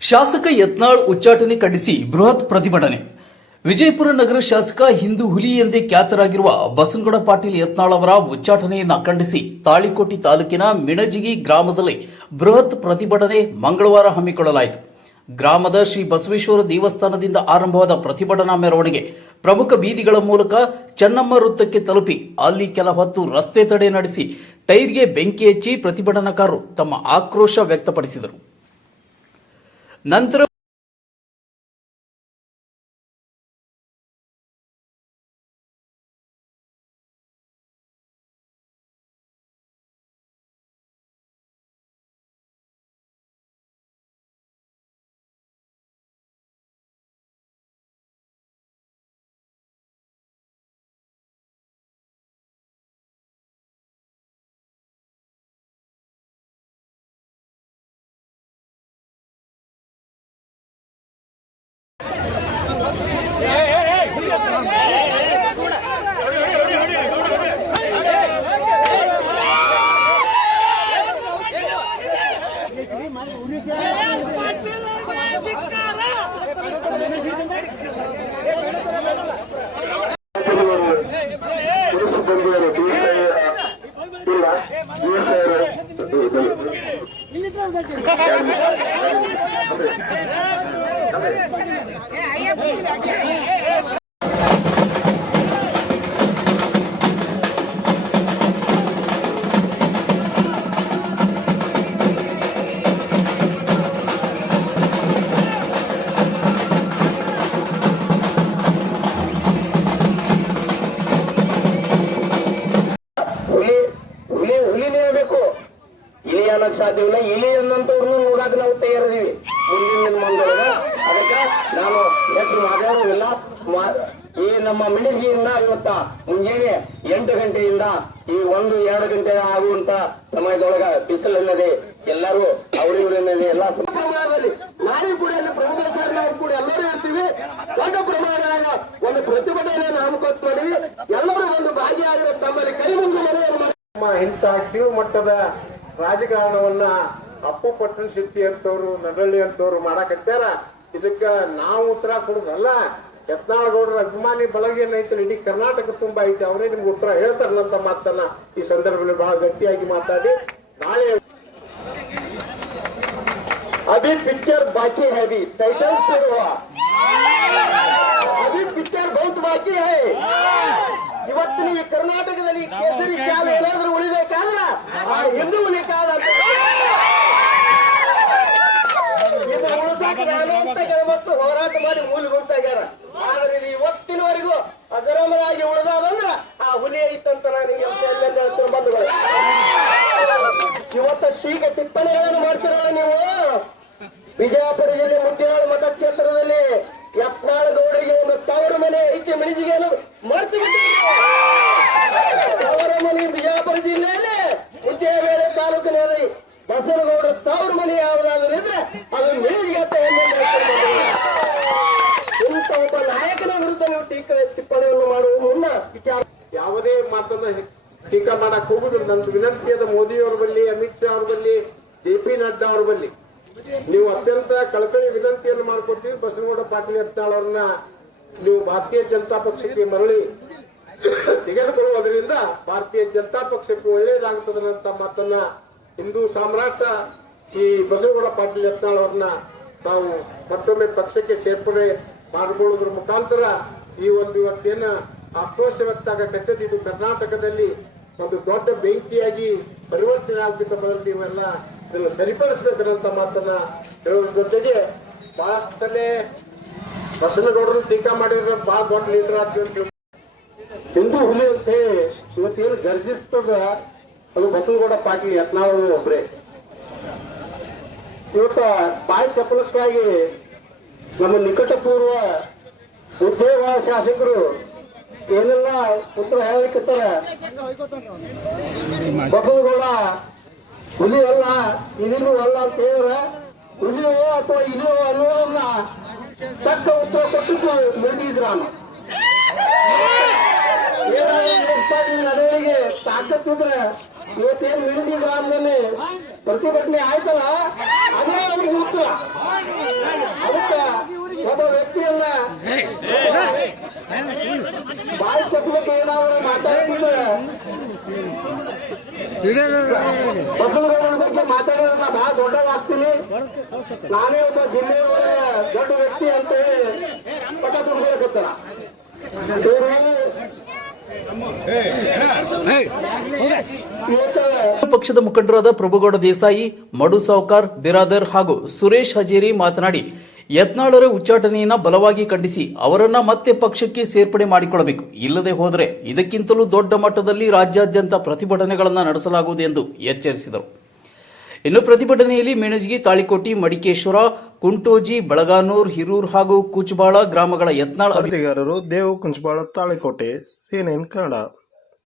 ಶಾಸಕ ಯತ್ನಾಳ್ ಉಚ್ಚಾಟನೆ ಖಂಡಿಸಿ ಬೃಹತ್ ಪ್ರತಿಭಟನೆ. ವಿಜಯಪುರ ನಗರ ಶಾಸಕ ಹಿಂದೂ ಹುಲಿ ಎಂದೇ ಖ್ಯಾತರಾಗಿರುವ ಬಸನಗೌಡ ಪಾಟೀಲ್ ಯತ್ನಾಳ್ ಅವರ ಉಚ್ಚಾಟನೆಯನ್ನು ಖಂಡಿಸಿ ತಾಳಿಕೋಟೆ ತಾಲೂಕಿನ ಮಿಣಜಿಗಿ ಗ್ರಾಮದಲ್ಲಿ ಬೃಹತ್ ಪ್ರತಿಭಟನೆ ಮಂಗಳವಾರ ಹಮ್ಮಿಕೊಳ್ಳಲಾಯಿತು. ಗ್ರಾಮದ ಶ್ರೀ ಬಸವೇಶ್ವರ ದೇವಸ್ಥಾನದಿಂದ ಆರಂಭವಾದ ಪ್ರತಿಭಟನಾ ಮೆರವಣಿಗೆ ಪ್ರಮುಖ ಬೀದಿಗಳ ಮೂಲಕ ಚೆನ್ನಮ್ಮ ವೃತ್ತಕ್ಕೆ ತಲುಪಿ ಅಲ್ಲಿ ಕೆಲ ಹೊತ್ತು ರಸ್ತೆ ತಡೆ ನಡೆಸಿ ಟೈರ್ಗೆ ಬೆಂಕಿ ಹಚ್ಚಿ ಪ್ರತಿಭಟನಾಕಾರರು ತಮ್ಮ ಆಕ್ರೋಶ ವ್ಯಕ್ತಪಡಿಸಿದರು. ನಂತರ ಸಾಧ್ಯವಿಲ್ಲ. ಇಲಿ ಅನ್ನಂತವ್ರನ್ನ ನೋಡಾಕ ನಾವು ತಯಾರಿದೀವಿ ಮುಂದಿನ ಮಂಗಳೂರ. ಅದಕ್ಕೆ ನಾನು ಹೆಚ್ಚು ಮಾತಾಡುವುದಿಲ್ಲ. ಈ ನಮ್ಮ ಮಿಣಿಜಿಯಿಂದ ಇವತ್ತ ಮುಂಜಾನೆ 8 ಗಂಟೆಯಿಂದ ಈ 1-2 ಗಂಟೆ ಆಗುವಂತ ಸಮಯದೊಳಗ ಬಿಸಿಲನ್ನದೇ ಎಲ್ಲರೂ ಅವರಿವರನ್ನದೇ ಎಲ್ಲ ಪ್ರಮಾಣದಲ್ಲಿ ನಾಳೆ ಕೂಡ ಎಲ್ಲ ಪ್ರಮುಖ ನಾವು ಕೂಡ ಎಲ್ಲರೂ ಇರ್ತೀವಿ. ದೊಡ್ಡ ಪ್ರಮಾಣದಾಗ ಒಂದು ಪ್ರತಿಭಟನೆ ನಾಮಕರಣ ಮಾಡಿವಿ. ಎಲ್ಲರೂ ಒಂದು ಭಾಗಿಯಾಗಿರೋ ತಮ್ಮಲ್ಲಿ ಕೈ ಮುಗಿದು ಮನೆಯನ್ನು ಇಂಥ ಕಿರು ಮಟ್ಟದ ರಾಜಕಾರಣವನ್ನ ಅಪ್ಪು ಪಟ್ಟಣ ಶೆಟ್ಟಿ ಅಂತವ್ರು ನಡಳ್ಳಿ ಅಂತವ್ರು ಮಾಡಾಕತ್ಯಾರ. ಇದಕ್ಕ ನಾವು ಉತ್ತರ ಕೊಡುದಲ್ಲ. ಯತ್ನಾಳ್ ಗೌಡರ ಅಭಿಮಾನಿ ಬಳಗ ಏನೈತಿ ಇಡೀ ಕರ್ನಾಟಕ ತುಂಬಾ ಐತಿ. ಅವರೇ ನಿಮ್ಗೆ ಉತ್ತರ ಹೇಳ್ತಾರನ್ನಂತ ಮಾತನ್ನ ಈ ಸಂದರ್ಭದಲ್ಲಿ ಬಹಳ ಗಟ್ಟಿಯಾಗಿ ಮಾತಾಡಿ ನಾಳೆ अभी पिक्चर बाकी है, अभी टाइटल शुरू हुआ, अभी पिक्चर बहुत बाकी है. ಇವತ್ತಿನ ಈ ಕರ್ನಾಟಕದಲ್ಲಿ ಕೇಸರಿ ಶಾಲೆ ಏನಾದ್ರೂ ಉಳಿಬೇಕಾದ್ರ ಆ ಹಿಂದೂ ಹುಲಿ ಕಾಲ ಇದು ಉಳಿಸಾಕ ನಾನು ಅಂತ ಕೆಲವತ್ತು ಹೋರಾಟ ಮಾಡಿ ಮೂಲಿಗುಂಟಾಗ್ಯಾರ. ಆದ್ರೆ ಇದು ಇವತ್ತಿನವರೆಗೂ ಅಜರಾಮರಾಗಿ ಉಳಿದಾದಂದ್ರ ಆ ಹುಲಿ ಐತಂತ ನನಗೆ ಬಂಧುಗಳು ಇವತ್ತ ಟೀಕೆ ಟಿಪ್ಪಣಿಗಳನ್ನು ಮಾಡ್ತಿರಲ್ಲ ನೀವು. ವಿಜಯಪುರ ಜಿಲ್ಲೆ ಮುದ್ದೇಳು ಮತಕ್ಷೇತ್ರದಲ್ಲಿ ಯತ್ನಾಳ್ ಗೌಡರಿಗೆ ಒಂದು ತವರು ಮನೆ ಐತಿ ಮಿಣಿಜಿಗೆ ಅನ್ನೋದು ಮರ್ತು ಬಿಟ್ಟಿದ್ದಾರೆ. ತವರ ಮನೆ ವಿಜಯಪುರ ಜಿಲ್ಲೆಯಲ್ಲಿ ಮುದ್ದೇಬೇಳೆ ತಾಲೂಕಿನಲ್ಲಿ ಬಸನಗೌಡರ ತವರು ಮನೆ ಯಾವುದಾದ್ರೂ ಇದ್ರೆ ಅದು ಮಿಣಿಜಿಗೆ ಅಂತ ಇಂಥ ಒಬ್ಬ ನಾಯಕನ ವಿರುದ್ಧ ನೀವು ಟೀಕೆ ಟಿಪ್ಪಣಿಯನ್ನು ಮಾಡುವ ಮುನ್ನ ವಿಚಾರ ಯಾವುದೇ ಮಾತನ್ನ ಟೀಕಾ ಮಾಡಕ್ ಹೋಗುದಿಲ್ಲ. ನನ್ನ ವಿನಂತಿಯಾದ ಮೋದಿಯವರ ಬಳಿ, ಅಮಿತ್ ಶಾ ಅವ್ರ ಬಳಿ, JP ನಡ್ಡಾ ಅವ್ರ ಬಳಿ ನೀವು ಅತ್ಯಂತ ಕಳಕಳಿ ವಿನಂತಿಯನ್ನು ಮಾಡಿಕೊಡ್ತೀವಿ. ಬಸನಗೌಡ ಪಾಟೀಲ್ ಯತ್ನಾಳ್ ಅವ್ರನ್ನ ನೀವು ಭಾರತೀಯ ಜನತಾ ಪಕ್ಷಕ್ಕೆ ಮರಳಿ ತೆಗೆದುಕೊಳ್ಳುವುದರಿಂದ ಭಾರತೀಯ ಜನತಾ ಪಕ್ಷಕ್ಕೆ ಒಳ್ಳೆಯದಾಗುತ್ತದೆ ಮಾತನ್ನ ಹಿಂದೂ ಸಾಮ್ರಾಟ ಈ ಬಸನಗೌಡ ಪಾಟೀಲ್ ಯತ್ನಾಳ್ ಅವ್ರನ್ನ ನಾವು ಮತ್ತೊಮ್ಮೆ ಪಕ್ಷಕ್ಕೆ ಸೇರ್ಪಡೆ ಮಾಡಿಕೊಳ್ಳುವುದರ ಮುಖಾಂತರ ಈ ಒಂದು ಇವತ್ತೇನ ಆಕ್ರೋಶ ವ್ಯಕ್ತ ಆಗಕತ್ತದ ಇದು ಕರ್ನಾಟಕದಲ್ಲಿ ಒಂದು ದೊಡ್ಡ ಬೆಂಕಿಯಾಗಿ ಪರಿವರ್ತನೆ ಆಗ್ಬೇಕ ಬದಲು ನೀವೆಲ್ಲ ಇದನ್ನು ಸರಿಪಡಿಸಬೇಕಂತ ಮಾತನ್ನ ಹೇಳೋದ್ರ ಜೊತೆಗೆ ಬಹಳಷ್ಟು ಸಲ ಬಸನಗೌಡರು ಟೀಕಾ ಮಾಡಿದ್ರೆ ಬಹಳ ದೊಡ್ಡ ಲೀಡರ್ ಆಗ್ತೀವಿ. ಹಿಂದೂ ಹುಲಿ ಅಂತ ಹೇಳಿ ಇವತ್ತೇನು ಗರ್ಜಿಸ್ತದ ಅದು ಬಸನಗೌಡ ಪಾಟೀಲ್ ಯತ್ನಾಳ್ ಒಬ್ರೆ. ಇವತ್ತ ಬಾಯಿ ಚಪಲಕ್ಕಾಗಿ ನಮ್ಮ ನಿಕಟಪೂರ್ವ ಉದ್ಯೋಗ ಶಾಸಕರು ಏನೆಲ್ಲ ಉತ್ತರ ಹೇಳಲಿಕ್ಕತ್ತಾರ. ಬಸನಗೌಡ ಹುಲಿ ಅಲ್ಲ, ಇಲಿನೂ ಅಲ್ಲ ಅಂತ ಹೇಳಿದ್ರೆ ಹುಲಿಯೋ ಅಥವಾ ಇಲಿಯೋ ಅನ್ನೋದನ್ನ ತಕ್ಕ ಉತ್ತರ ಕೊಟ್ಟಿದ್ದು ಮಿಣಜಿಗಿ ಗ್ರಾಮ. ನಡೆವಳಿಗೆ ತಾಕತ್ತಿದ್ರೆ ಇವತ್ತೇನು ಮಿಣಜಿಗಿ ಗ್ರಾಮದಲ್ಲಿ ಪ್ರತಿಭಟನೆ ಆಯ್ತಲ್ಲ, ಅದೇ ಅವ್ರಿಗೆ ಗೊತ್ತಿಲ್ಲ. ಅದಕ್ಕೆ ಒಬ್ಬ ವ್ಯಕ್ತಿಯನ್ನ ಬಾಯಿ ಚಪ್ಪಲಿಕ್ಕೆ ಏನಾದ್ರು ಮಾತಾಡಿದ್ರೆ ಬಸವನಗೌಡರ ಬಗ್ಗೆ ಮಾತಾಡಿದ್ರೆ ನಾ ಬಹಳ ದೊಡ್ಡವಾಗ್ತೀನಿ, ನಾನೇ ಒಬ್ಬ ಜಿಲ್ಲೆಯ ದೊಡ್ಡ ವ್ಯಕ್ತಿ ಅಂತ ಹೇಳಿ ಪಟ ತುಂಬಿರಕತ್ತಾರ. ಪಕ್ಷದ ಮುಖಂಡರಾದ ಪ್ರಭುಗೌಡ ದೇಸಾಯಿ, ಮಡು ಸಾವ್ಕಾರ್ ಬಿರಾದರ್ ಹಾಗೂ ಸುರೇಶ್ ಹಜೇರಿ ಮಾತನಾಡಿ, ಯತ್ನಾಳರ ಉಚ್ಚಾಟನೆಯನ್ನ ಬಲವಾಗಿ ಖಂಡಿಸಿ ಅವರನ್ನ ಮತ್ತೆ ಪಕ್ಷಕ್ಕೆ ಸೇರ್ಪಡೆ ಮಾಡಿಕೊಳ್ಳಬೇಕು. ಇಲ್ಲದೆ ಹೋದರೆ ಇದಕ್ಕಿಂತಲೂ ದೊಡ್ಡ ಮಟ್ಟದಲ್ಲಿ ರಾಜ್ಯಾದ್ಯಂತ ಪ್ರತಿಭಟನೆಗಳನ್ನು ನಡೆಸಲಾಗುವುದು ಎಂದು ಎಚ್ಚರಿಸಿದರು. ಇನ್ನು ಪ್ರತಿಭಟನೆಯಲ್ಲಿ ಮೆಣಜಗಿ, ತಾಳಿಕೋಟಿ, ಮಡಿಕೇಶ್ವರ, ಕುಂಟೋಜಿ, ಬಳಗಾನೂರ್, ಹಿರೂರ್ ಹಾಗೂ ಕುಚಬಾಳ ಗ್ರಾಮಗಳ ಯತ್ನಾಳ್ ವರದಿಗಾರರು ದೇವು ಕುಂಚಬಾಳ, ತಾಳಿಕೋಟೆ, CNN ಕನ್ನಡ.